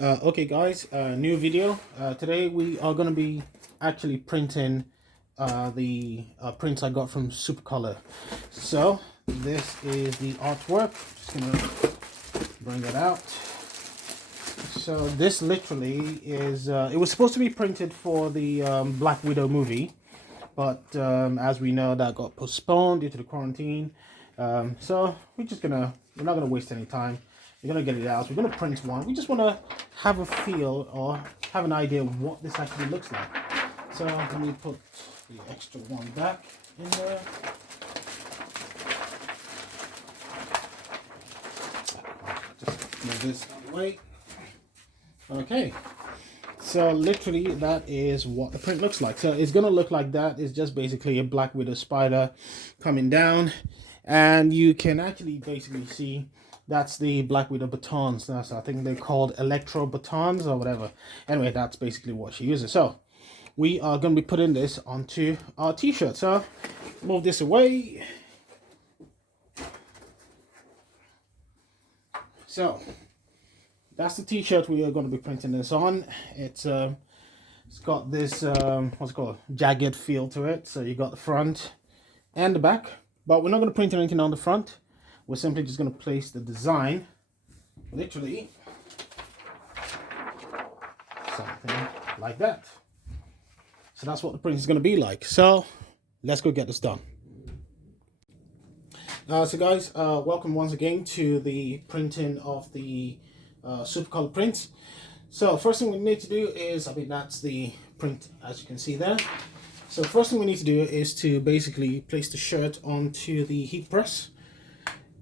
Okay guys, new video. Today we are going to be actually printing the prints I got from Supacolor. So this is the artwork. Just going to bring it out. So this literally is, it was supposed to be printed for the Black Widow movie, but as we know, that got postponed due to the quarantine. So we're not going to waste any time. We're going to get it out. We're going to print one. We just want to have a feel or have an idea of what this actually looks like. So let me put the extra one back in there. Just move this out of the way. Okay. So literally that is what the print looks like. So it's going to look like that. It's just basically a Black Widow spider coming down. And you can actually basically see that's the Black Widow batons. That's, I think they're called electro batons or whatever. Anyway, that's basically what she uses. So we are going to be putting this onto our t-shirt. So move this away. So that's the t-shirt we are going to be printing this on. It's got this what's it called, jagged feel to it. So you got the front and the back, but we're not going to print anything on the front. We're simply just going to place the design, literally, something like that. So that's what the print is going to be like. So let's go get this done. So guys, welcome once again to the printing of the Supacolor prints. So first thing we need to do is, that's the print as you can see there. So first thing we need to do is to basically place the shirt onto the heat press.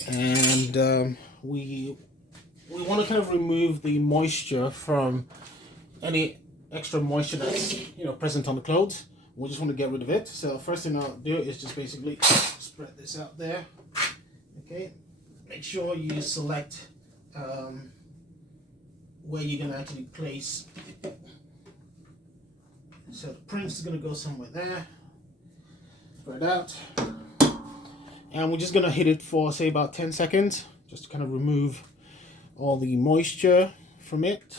And we want to kind of remove the moisture from any extra moisture that's present on the clothes. We just want to get rid of it. So first thing I'll do is just basically spread this out there. Okay, make sure you select where you're going to actually place. So the print is going to go somewhere there. Spread out. And we're just going to hit it for, say, about 10 seconds, just to kind of remove all the moisture from it.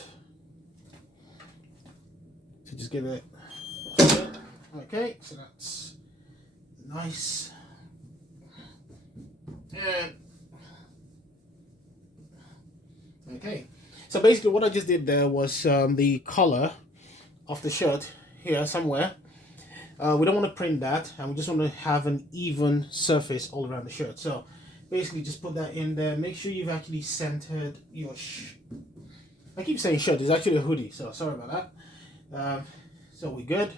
So just give it, okay, so that's nice. And, okay, so basically what I just did there was the color of the shirt here somewhere. We don't want to print that, and we just want to have an even surface all around the shirt. So basically just put that in there. Make sure you've actually centered your I keep saying shirt, it's actually a hoodie, so sorry about that. So we're good.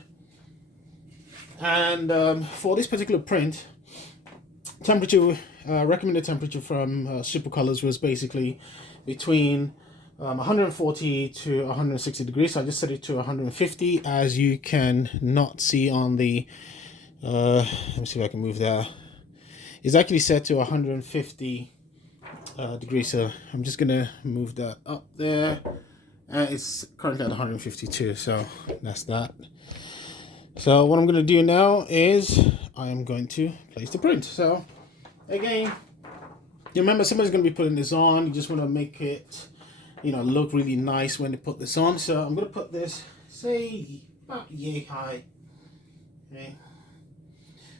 And for this particular print, temperature, recommended temperature from Supacolors was basically between 140 to 160 degrees. So I just set it to 150, as you can not see on the let me see if I can move that. It's actually set to 150 degrees, so I'm just gonna move that up there. It's currently at 152, so that's that. So what I'm gonna do now is I am going to place the print. So again, you remember somebody's gonna be putting this on. You just want to make it look really nice when they put this on. So I'm going to put this, say, about yay high. Okay.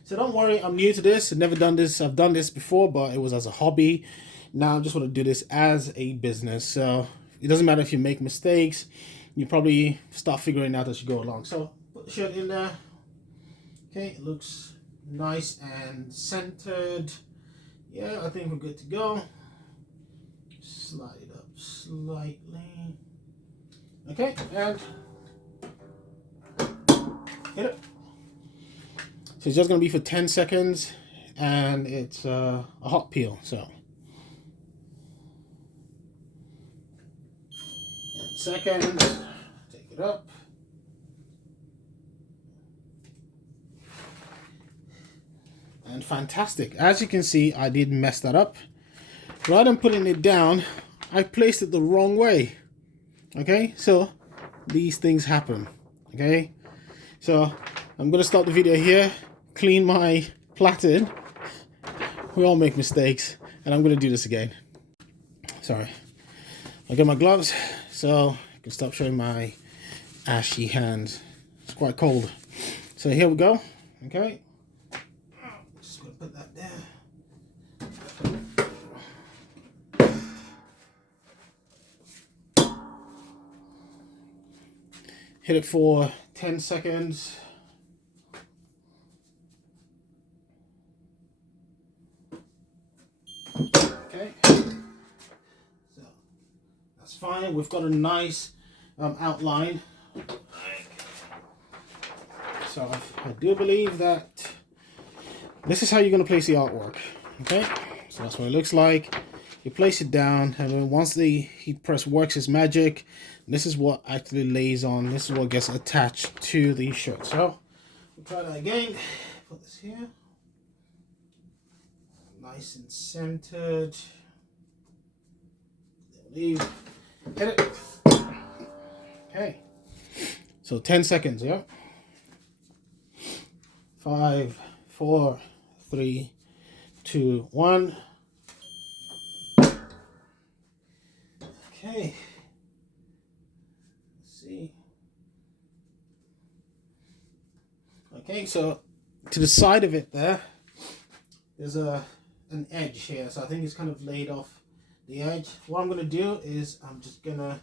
So don't worry, I'm new to this. I've never done this. I've done this before, but it was as a hobby. Now I just want to do this as a business. So it doesn't matter if you make mistakes. You probably start figuring out as you go along. So put the shirt in there. Okay, it looks nice and centered. Yeah, I think we're good to go. Slide it up slightly. Okay, and hit it. So it's just going to be for 10 seconds, and it's a hot peel. So 10 seconds, take it up. And fantastic. As you can see, I did mess that up. Rather than putting it down, I placed it the wrong way. Okay, so these things happen. Okay, so I'm gonna stop the video here, clean my plaiting. We all make mistakes, and I'm gonna do this again. Sorry, I get my gloves, so I can stop showing my ashy hands. It's quite cold. So here we go. Okay. Just gonna put that there. Hit it for 10 seconds. Okay. So that's fine. We've got a nice outline. So I do believe that this is how you're going to place the artwork. Okay. So that's what it looks like. You place it down, and then once the heat press works its magic, this is what actually lays on. This is what gets attached to the shirt. So we'll try that again. Put this here, nice and centered. Leave. Hit it. Okay. So 10 seconds. Yeah. 5, 4, 3, 2, 1. Okay, let's see. Okay, so to the side of it there's an edge here. So I think it's kind of laid off the edge. What I'm going to do is I'm just going to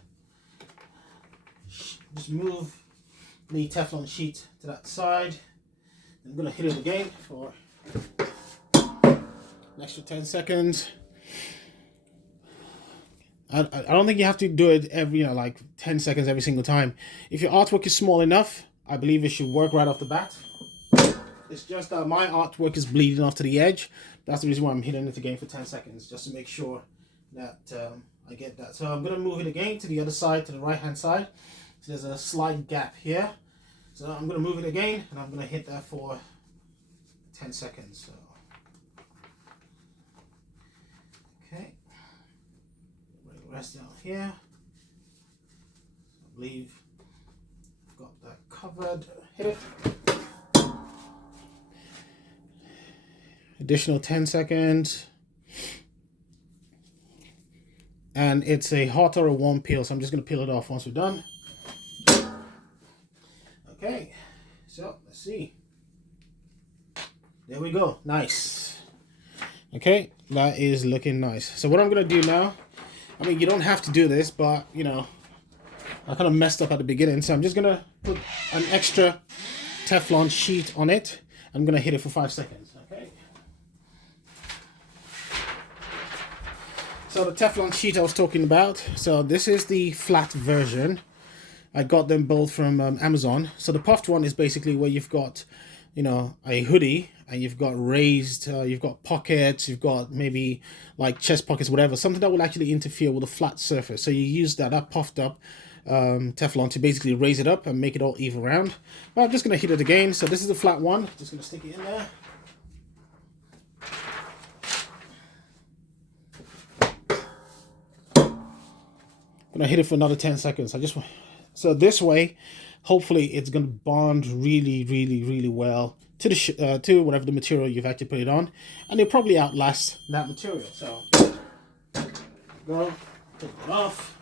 just move the Teflon sheet to that side. I'm going to hit it again for an extra 10 seconds. I don't think you have to do it every, like 10 seconds every single time. If your artwork is small enough, I believe it should work right off the bat. It's just that my artwork is bleeding off to the edge. That's the reason why I'm hitting it again for 10 seconds, just to make sure that I get that. So I'm going to move it again to the other side, to the right hand side. So there's a slight gap here. So I'm going to move it again, and I'm going to hit that for 10 seconds. So. Okay. Rest down here. I believe I've got that covered. Hit it. Additional 10 seconds. And it's a hot or a warm peel, so I'm just going to peel it off once we're done. Okay, so let's see. There we go. Nice. Okay, that is looking nice. So what I'm going to do now, I mean, you don't have to do this, but, you know, I kind of messed up at the beginning. So I'm just going to put an extra Teflon sheet on it. I'm going to hit it for 5 seconds. Okay. So the Teflon sheet I was talking about. So this is the flat version. I got them both from Amazon. So the puffed one is basically where you've got, you know, a hoodie, and you've got raised, you've got pockets, you've got maybe like chest pockets, whatever, something that will actually interfere with a flat surface. So you use that puffed up Teflon to basically raise it up and make it all even round. Well, I'm just going to hit it again. So this is the flat one. Just going to stick it in there. I'm going to hit it for another 10 seconds. So this way, hopefully it's going to bond really, really, really well to the to whatever the material you've actually put it on, and it'll probably outlast that material. So go, take it off,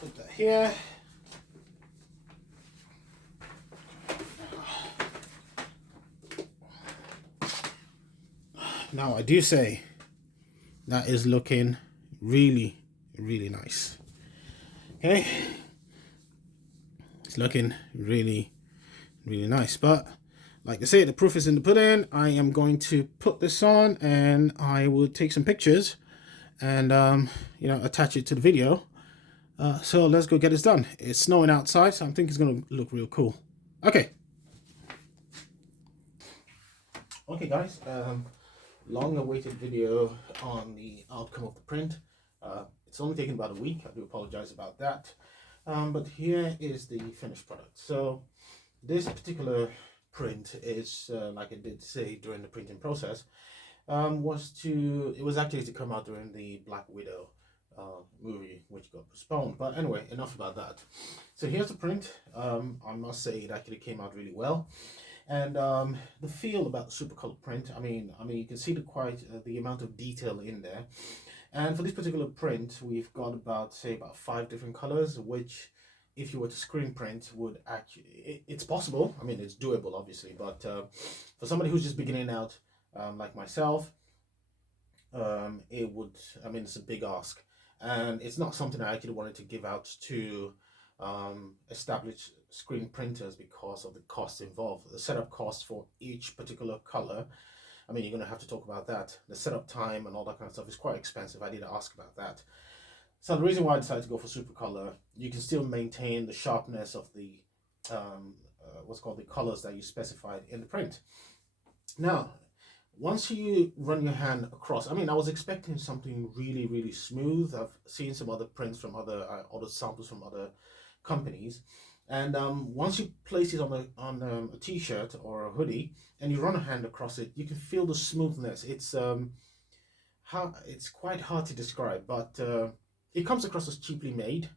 put that here. Now I do say that is looking really, really nice. Okay, it's looking really, really nice. But like I say, the proof is in the pudding. I am going to put this on, and I will take some pictures and you know, attach it to the video. So let's go get this done. It's snowing outside, so I think it's gonna look real cool. Okay. Okay, guys. Long-awaited video on the outcome of the print. It's only taken about a week. I do apologize about that. But here is the finished product. So this particular print is, like I did say during the printing process, it was actually to come out during the Black Widow movie, which got postponed. But anyway, enough about that. So here's the print. I must say it actually came out really well. And the feel about the Supacolor print, I mean, you can see the amount of detail in there. And for this particular print, we've got about, say, about 5 different colors, which if you were to screen print would actually, it's possible. I mean, it's doable, obviously, but for somebody who's just beginning out, like myself, it would, I mean, it's a big ask. And it's not something I actually wanted to give out to established screen printers because of the cost involved. The setup cost for each particular color, I mean, you're going to have to talk about that. The setup time and all that kind of stuff is quite expensive. I did ask about that. So the reason why I decided to go for Supacolor, you can still maintain the sharpness of the what's called the colors that you specified in the print. Now, once you run your hand across, I mean, I was expecting something really, really smooth. I've seen some other prints from other samples from other companies, and once you place it on a t-shirt or a hoodie and you run a hand across it, you can feel the smoothness. It's quite hard to describe, but it comes across as cheaply made.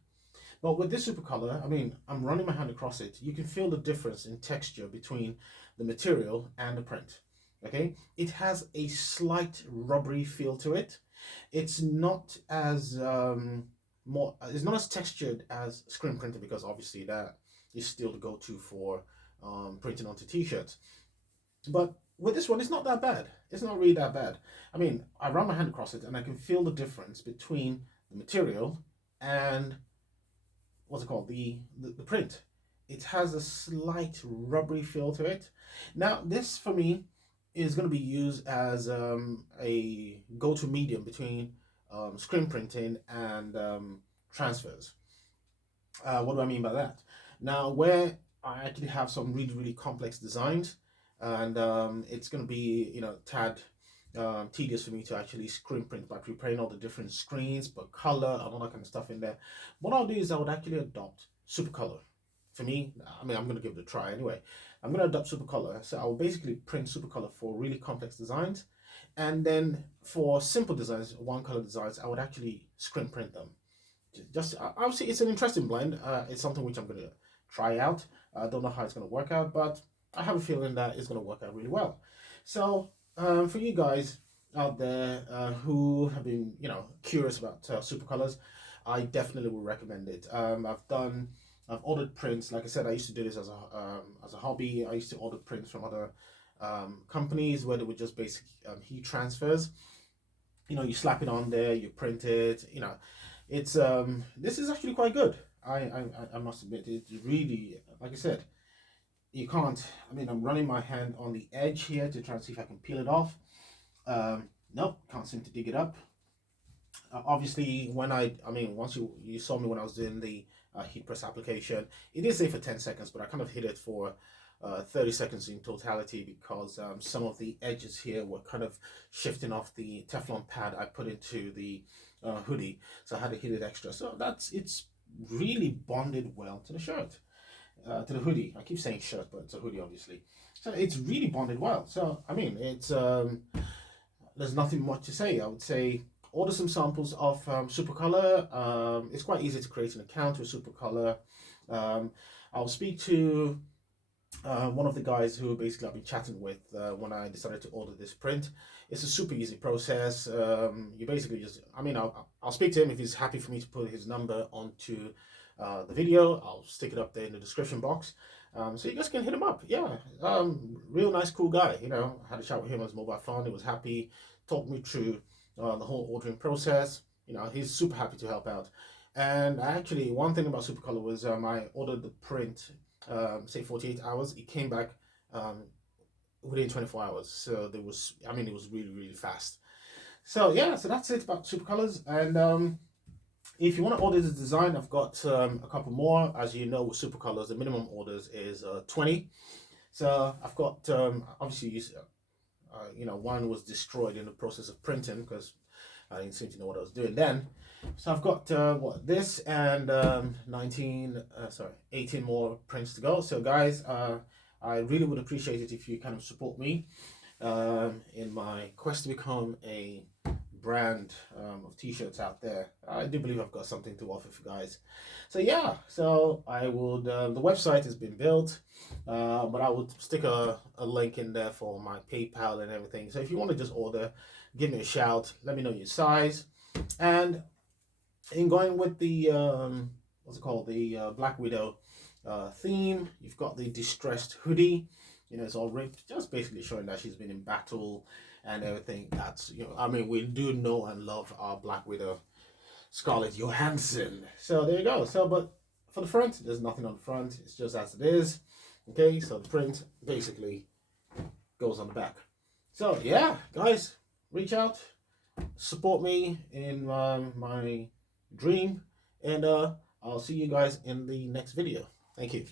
But with this Supacolor, I mean, I'm running my hand across it. You can feel the difference in texture between the material and the print. Okay, it has a slight rubbery feel to it. It's not as it's not as textured as screen printing, because obviously that is still the go-to for printing onto t-shirts. But with this one, it's not that bad. It's not really that bad. I mean, I run my hand across it and I can feel the difference between the material and what's it called, the print. It has a slight rubbery feel to it. Now, this for me is going to be used as a go-to medium between screen printing and transfers. What do I mean by that? Now, where I actually have some really, really complex designs, and it's going to be, tad tedious for me to actually screen print by preparing all the different screens, but color and all that kind of stuff in there. What I'll do is I would actually adopt Supacolor. For me, I mean, I'm going to give it a try anyway. I'm going to adopt Supacolor. So I'll basically print Supacolor for really complex designs. And then for simple designs, one color designs, I would actually screen print them. Just obviously, it's an interesting blend. It's something which I'm going to try out. I don't know how it's going to work out, but I have a feeling that it's going to work out really well. So for you guys out there who have been, curious about Supacolors, I definitely would recommend it. I've ordered prints. Like I said, I used to do this as a hobby. I used to order prints from other companies where they would just basic heat transfers. You slap it on there, you print it. It's this is actually quite good. I must admit, it's really, like I said, you can't, I mean, I'm running my hand on the edge here to try and see if I can peel it off. Nope, can't seem to dig it up. Obviously, once you saw me when I was doing the heat press application, it did say for 10 seconds, but I kind of hit it for 30 seconds in totality, because some of the edges here were kind of shifting off the Teflon pad I put into the hoodie, so I had to hit it extra. So it's really bonded well to the shirt, to the hoodie. I keep saying shirt, but it's a hoodie, obviously. So it's really bonded well. So I mean, it's there's nothing much to say. I would say order some samples of Supacolor. It's quite easy to create an account with Supacolor. I'll speak to one of the guys who basically I've been chatting with when I decided to order this print. It's a super easy process. You basically just, I'll speak to him if he's happy for me to put his number onto the video. I'll stick it up there in the description box. So you guys can hit him up. Yeah, real nice, cool guy. Had a chat with him on his mobile phone. He was happy, talked me through the whole ordering process. He's super happy to help out. And actually, one thing about Supacolor was I ordered the print, say 48 hours. It came back within 24 hours. So it was really, really fast. So yeah, so that's it about Supacolors. And if you want to order this design, I've got a couple more. As you know, with Supacolors, the minimum orders is 20. So I've got, obviously, one was destroyed in the process of printing because I didn't seem to know what I was doing then. So I've got this and 18 more prints to go. So guys, I really would appreciate it if you kind of support me in my quest to become a brand of t-shirts out there. I do believe I've got something to offer for guys. So yeah, so I would, the website has been built, but I would stick a link in there for my PayPal and everything. So if you want to just order, give me a shout, let me know your size. And in going with the what's it called, the Black Widow theme, you've got the distressed hoodie. You know, it's all ripped, just basically showing that she's been in battle and everything. That's, you know, I mean, we do know and love our Black Widow, Scarlett Johansson. So there you go. So, but for the front, there's nothing on the front. It's just as it is. Okay, so the print basically goes on the back. So yeah, guys, reach out, support me in my dream, and I'll see you guys in the next video. Thank you.